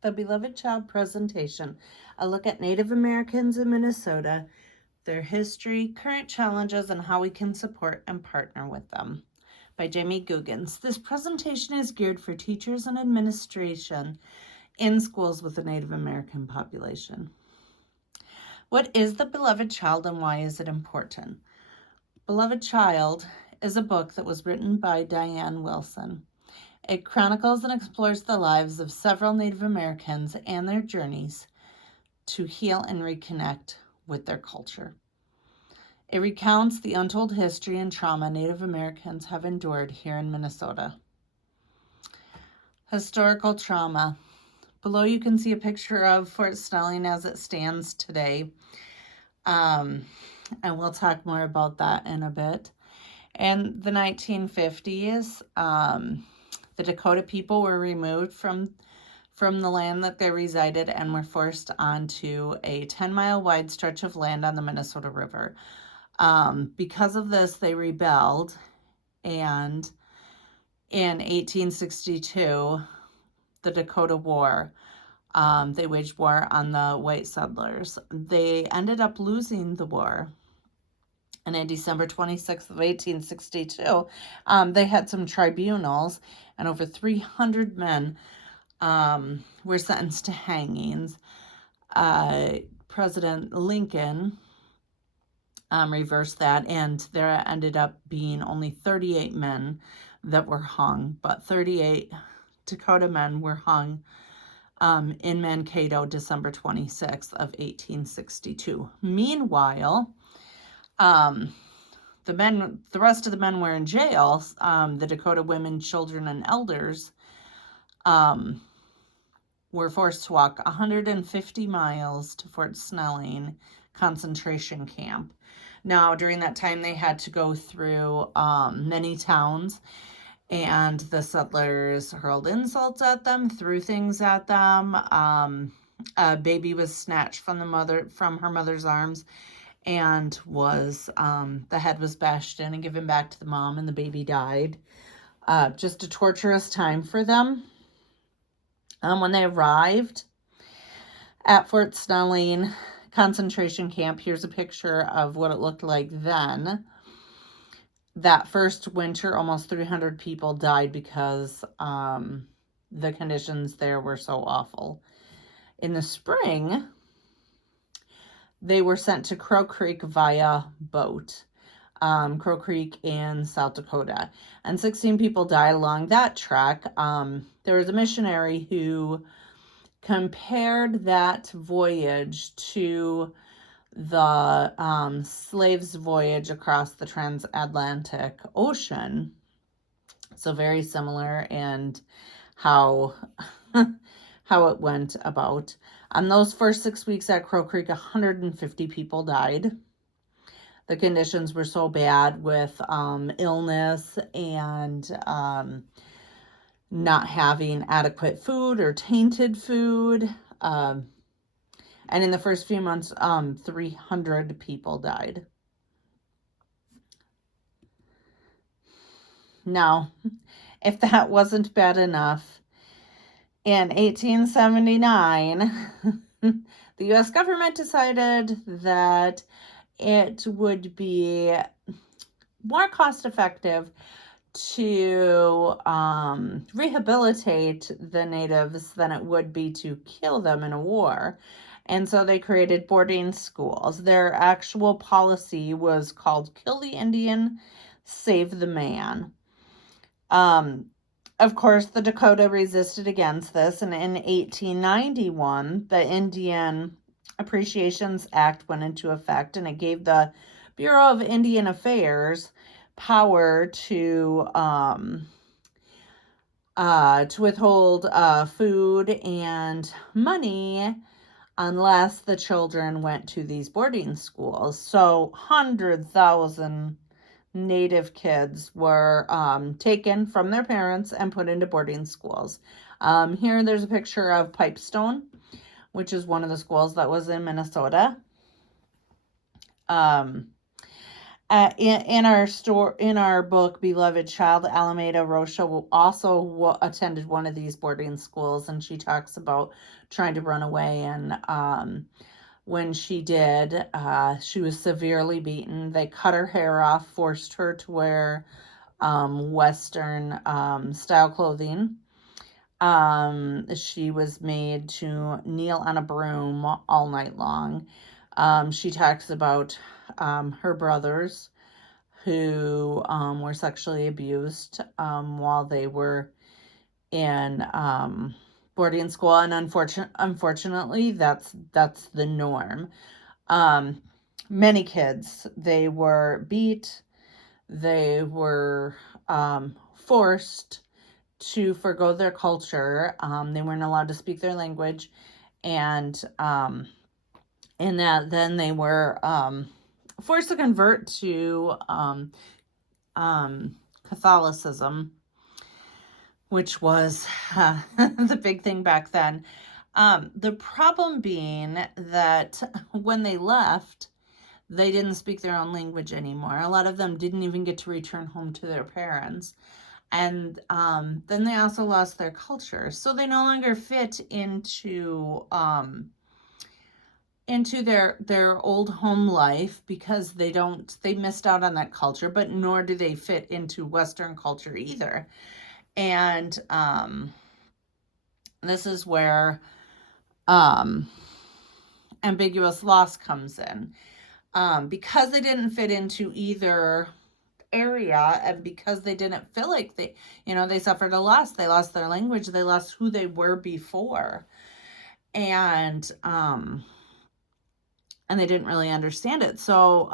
The Beloved Child Presentation, a look at Native Americans in Minnesota, their history, current challenges, and how we can support and partner with them, by Jamie Googans. This presentation is geared for teachers and administration in schools with a Native American population. What is The Beloved Child and why is it important? Beloved Child is a book that was written by Diane Wilson. It chronicles and explores the lives of several Native Americans and their journeys to heal and reconnect with their culture. It recounts the untold history and trauma Native Americans have endured here in Minnesota. Historical trauma. Below you can see a picture of Fort Snelling as it stands today. And we'll talk more about that in a bit. In the 1950s, the Dakota people were removed from the land that they resided and were forced onto a 10-mile wide stretch of land on the Minnesota River. Because of this, they rebelled, and in 1862, the Dakota War, they waged war on the white settlers. They ended up losing the war. And on December 26th of 1862, they had some tribunals, and over 300 men were sentenced to hangings. President Lincoln reversed that, and there ended up being only 38 men that were hung, but 38 Dakota men were hung in Mankato, December 26th of 1862. Meanwhile, the rest of the men were in jail. The Dakota women, children, and elders were forced to walk 150 miles to Fort Snelling concentration camp. Now, during that time, they had to go through many towns, and the settlers hurled insults at them, threw things at them. A baby was snatched from her mother's arms, and the head was bashed in and given back to the mom, and the baby died. Just a torturous time for them. When they arrived at Fort Snelling concentration camp, here's a picture of what it looked like then. That first winter, almost 300 people died because the conditions there were so awful. In the spring, they were sent to Crow Creek via boat. Crow Creek in South Dakota. And 16 people died along that trek. There was a missionary who compared that voyage to the slaves' voyage across the transatlantic ocean. So very similar, and how it went about. On those first 6 weeks at Crow Creek, 150 people died. The conditions were so bad with illness and not having adequate food or tainted food. And in the first few months, 300 people died. Now, if that wasn't bad enough, in 1879, the U.S. government decided that it would be more cost-effective to rehabilitate the natives than it would be to kill them in a war. And so they created boarding schools. Their actual policy was called Kill the Indian, Save the Man. Of course, the Dakota resisted against this, and in 1891, the Indian Appreciations Act went into effect, and it gave the Bureau of Indian Affairs power to withhold food and money unless the children went to these boarding schools. So 100,000 Native kids were taken from their parents and put into boarding schools. Here there's a picture of Pipestone, which is one of the schools that was in Minnesota. In our book Beloved Child, Alameda Rocha also attended one of these boarding schools, and she talks about trying to run away, and when she did, she was severely beaten. They cut her hair off, forced her to wear Western style clothing. She was made to kneel on a broom all night long. She talks about her brothers who were sexually abused while they were in boarding school, and unfortunately, that's the norm. Many kids, they were beat, they were forced to forgo their culture. They weren't allowed to speak their language, and in that, then they were forced to convert to Catholicism, which was the big thing back then. The problem being that when they left, they didn't speak their own language anymore. A lot of them didn't even get to return home to their parents. And then they also lost their culture. So they no longer fit into their old home life because they missed out on that culture, but nor do they fit into Western culture either. And this is where ambiguous loss comes in. Because they didn't fit into either area, and because they didn't feel like they suffered a loss. They lost their language, they lost who they were before, and they didn't really understand it. So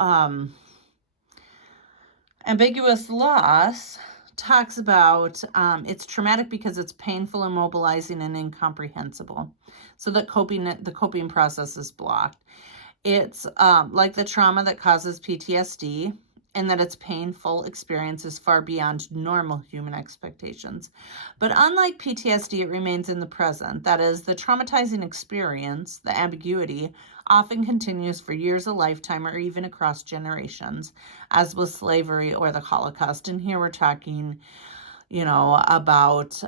ambiguous loss talks about it's traumatic because it's painful, immobilizing, and incomprehensible. So that the coping process is blocked. It's like the trauma that causes PTSD, and that its painful experience is far beyond normal human expectations. But unlike PTSD, it remains in the present. That is, the traumatizing experience, the ambiguity, often continues for years, a lifetime, or even across generations, as with slavery or the Holocaust. And here we're talking, about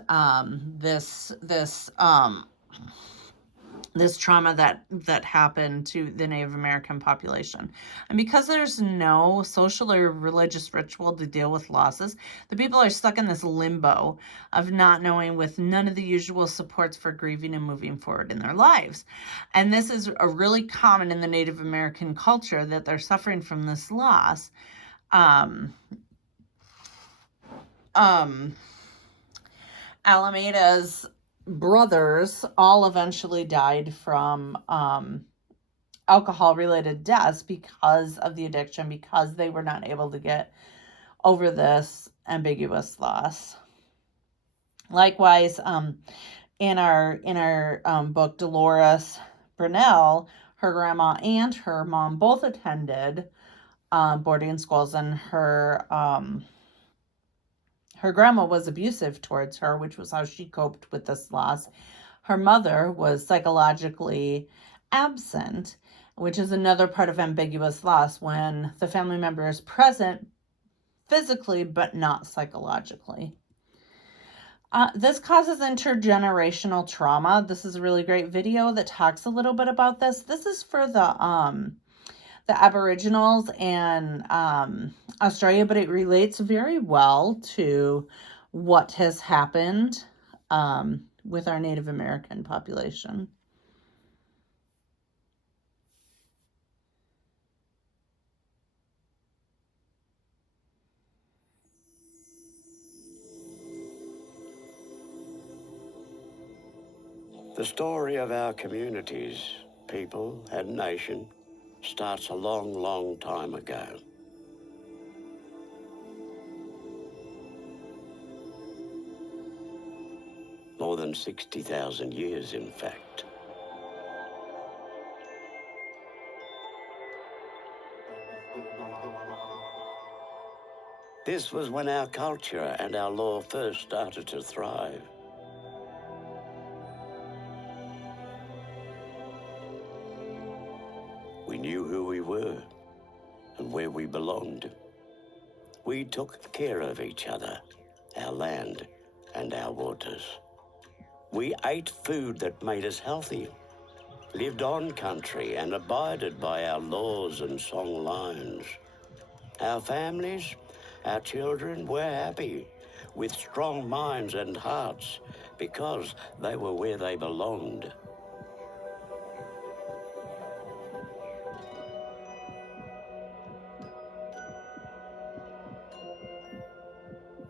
this trauma that happened to the Native American population. And because there's no social or religious ritual to deal with losses, the people are stuck in this limbo of not knowing, with none of the usual supports for grieving and moving forward in their lives. And this is a really common in the Native American culture, that they're suffering from this loss. Alameda's brothers all eventually died from alcohol-related deaths because of the addiction, because they were not able to get over this ambiguous loss. Likewise, in our book, Dolores Brunell, her grandma and her mom both attended boarding schools, and her grandma was abusive towards her, which was how she coped with this loss. Her mother was psychologically absent, which is another part of ambiguous loss, when the family member is present physically but not psychologically. This causes intergenerational trauma. This is a really great video that talks a little bit about this. This is for the Aboriginals and Australia, but it relates very well to what has happened with our Native American population. The story of our communities, people, and nation starts a long, long time ago. More than 60,000 years, in fact. This was when our culture and our law first started to thrive. We knew who we were and where we belonged. We took care of each other, our land, and our waters. We ate food that made us healthy, lived on country, and abided by our laws and song lines. Our families, our children were happy, with strong minds and hearts, because they were where they belonged.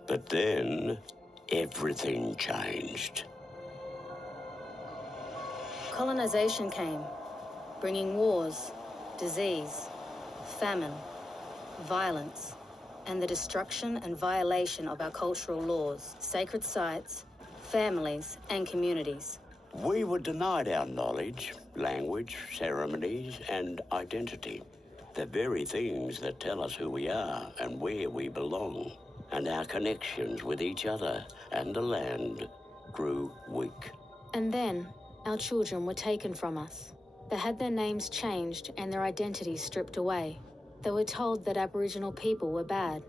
But then, everything changed. Colonization came, bringing wars, disease, famine, violence, and the destruction and violation of our cultural laws, sacred sites, families, and communities. We were denied our knowledge, language, ceremonies, and identity. The very things that tell us who we are and where we belong. And our connections with each other and the land grew weak. And then, our children were taken from us. They had their names changed and their identities stripped away. They were told that Aboriginal people were bad.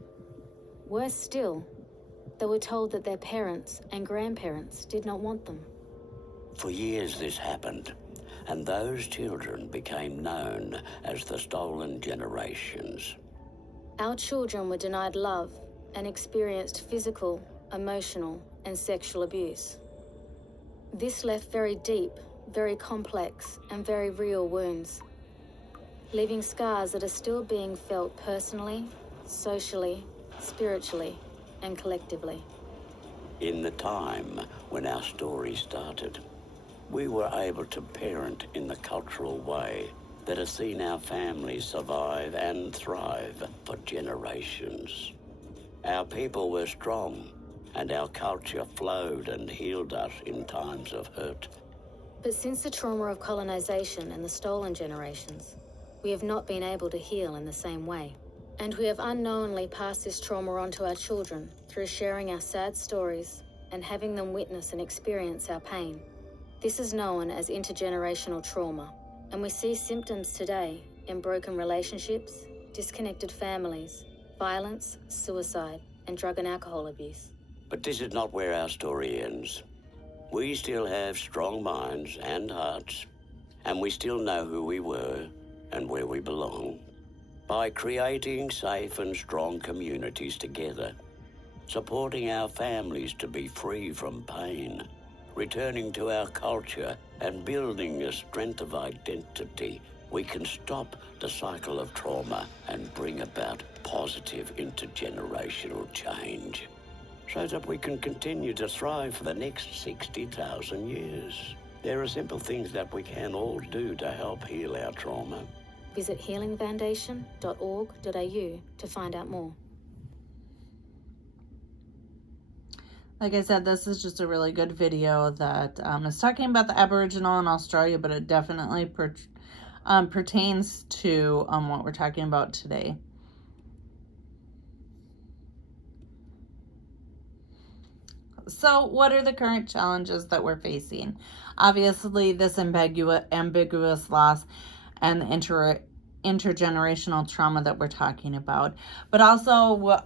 Worse still, they were told that their parents and grandparents did not want them. For years this happened, and those children became known as the Stolen Generations. Our children were denied love and experienced physical, emotional, and sexual abuse. This left very deep, very complex, and very real wounds, leaving scars that are still being felt personally, socially, spiritually, and collectively. In the time when our story started, we were able to parent in the cultural way that has seen our families survive and thrive for generations. Our people were strong, and our culture flowed and healed us in times of hurt. But since the trauma of colonization and the stolen generations, we have not been able to heal in the same way. And we have unknowingly passed this trauma on to our children through sharing our sad stories and having them witness and experience our pain. This is known as intergenerational trauma, and we see symptoms today in broken relationships, disconnected families, violence, suicide, and drug and alcohol abuse. But this is not where our story ends. We still have strong minds and hearts, and we still know who we were and where we belong. By creating safe and strong communities together, supporting our families to be free from pain, returning to our culture and building a strength of identity, we can stop the cycle of trauma and bring about positive intergenerational change so that we can continue to thrive for the next 60,000 years. There are simple things that we can all do to help heal our trauma. Visit healingfoundation.org.au to find out more. Like I said, this is just a really good video that is talking about the Aboriginal in Australia, but it definitely pertains to what we're talking about today. So what are the current challenges that we're facing? Obviously, this ambiguous loss and the intergenerational trauma that we're talking about, but also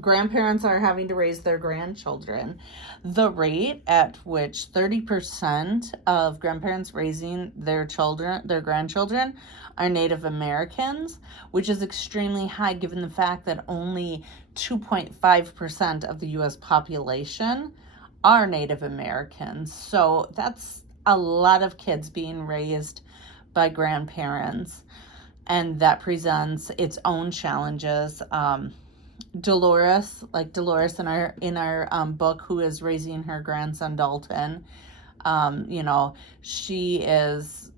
grandparents are having to raise their grandchildren. The rate at which 30% of grandparents raising their grandchildren are Native Americans, which is extremely high given the fact that only 2.5% of the U.S. population are Native Americans. So that's a lot of kids being raised by grandparents, and that presents its own challenges. Dolores in our book, who is raising her grandson Dalton, she is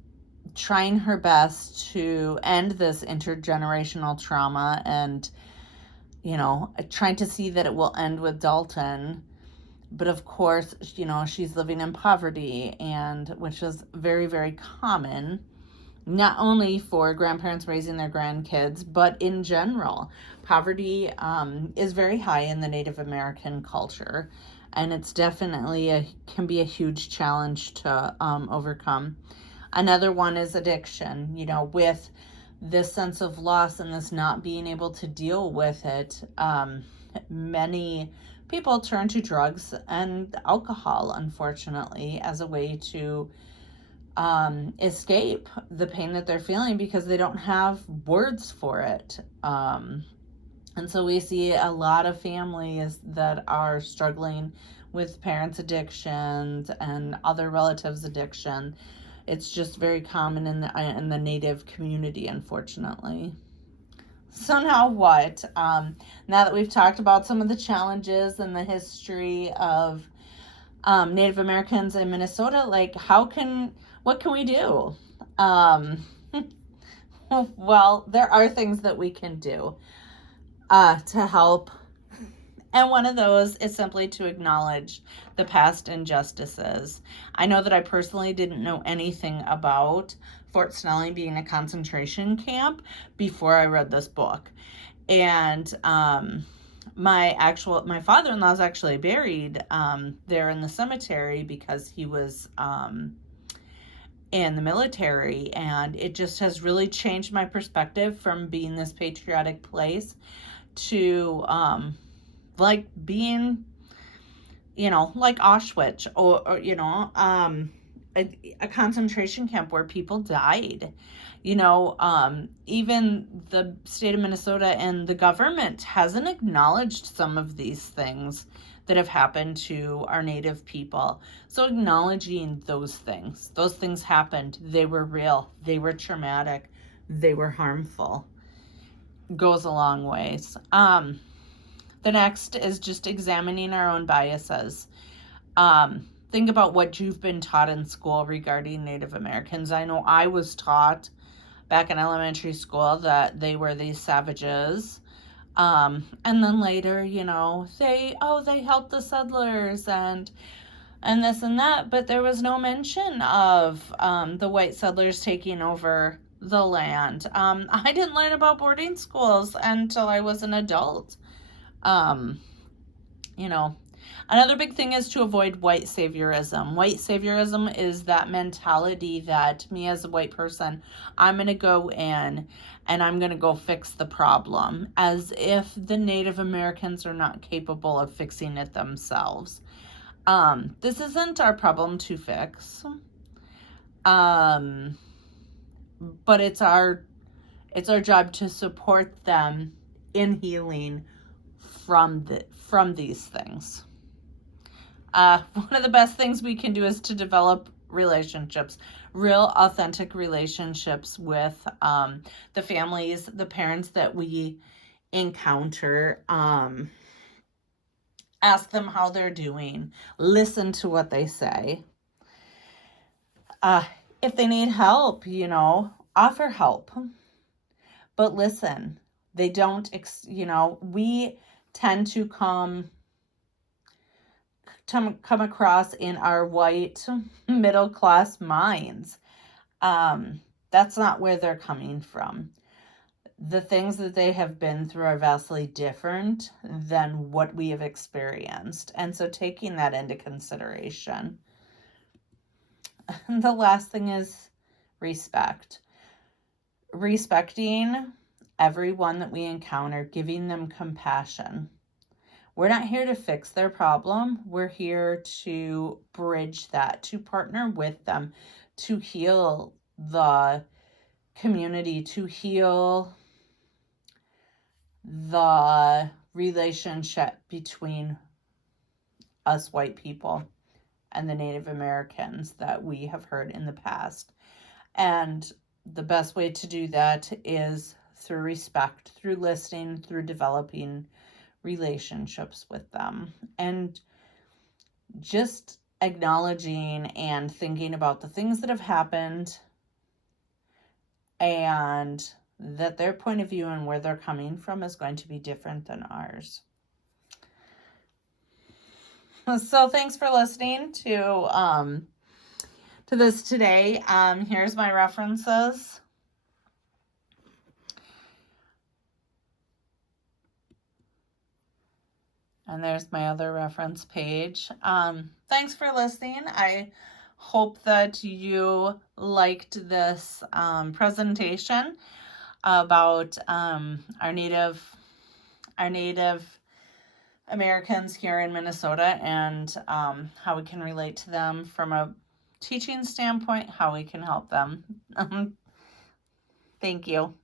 trying her best to end this intergenerational trauma and, trying to see that it will end with Dalton. But of course, she's living in poverty, and which is very, very common, not only for grandparents raising their grandkids, but in general. Poverty is very high in the Native American culture, and it's definitely can be a huge challenge to overcome. Another one is addiction. With this sense of loss and this not being able to deal with it, many people turn to drugs and alcohol, unfortunately, as a way to escape the pain that they're feeling because they don't have words for it. And so we see a lot of families that are struggling with parents' addictions and other relatives' addiction. It's just very common in the Native community, unfortunately. So now what? Now that we've talked about some of the challenges and the history of Native Americans in Minnesota, like what can we do? Well, there are things that we can do to help. And one of those is simply to acknowledge the past injustices. I know that I personally didn't know anything about Fort Snelling being a concentration camp before I read this book. And my father-in-law is actually buried there in the cemetery because he was in the military, and it just has really changed my perspective from being this patriotic place to like being, like Auschwitz or a concentration camp where people died. Even the state of Minnesota and the government hasn't acknowledged some of these things that have happened to our Native people. So acknowledging those things happened. They were real. They were traumatic. They were harmful. Goes a long ways. The next is just examining our own biases. Think about what you've been taught in school regarding Native Americans. I know I was taught back in elementary school that they were these savages. And then later, they helped the settlers and this and that, but there was no mention of the white settlers taking over the land. I didn't learn about boarding schools until I was an adult. Another big thing is to avoid white saviorism. White saviorism is that mentality that me as a white person, I'm going to go in and I'm going to go fix the problem, as if the Native Americans are not capable of fixing it themselves. This isn't our problem to fix. But it's our job to support them in healing from these things. One of the best things we can do is to develop relationships, real authentic relationships with the families, the parents that we encounter. Ask them how they're doing. Listen to what they say. If they need help, offer help. But listen, they don't, we tend to come across in our white middle class minds. That's not where they're coming from. The things that they have been through are vastly different than what we have experienced. And so taking that into consideration. And the last thing is respect. Respecting everyone that we encounter, giving them compassion. We're not here to fix their problem. We're here to bridge that, to partner with them, to heal the community, to heal the relationship between us white people and the Native Americans that we have heard in the past. And the best way to do that is through respect, through listening, through developing relationships with them, and just acknowledging and thinking about the things that have happened and that their point of view and where they're coming from is going to be different than ours. So thanks for listening to this today. Here's my references. And there's my other reference page. Thanks for listening. I hope that you liked this presentation. about our Native Americans here in Minnesota, and how we can relate to them from a teaching standpoint, how we can help them. Thank you.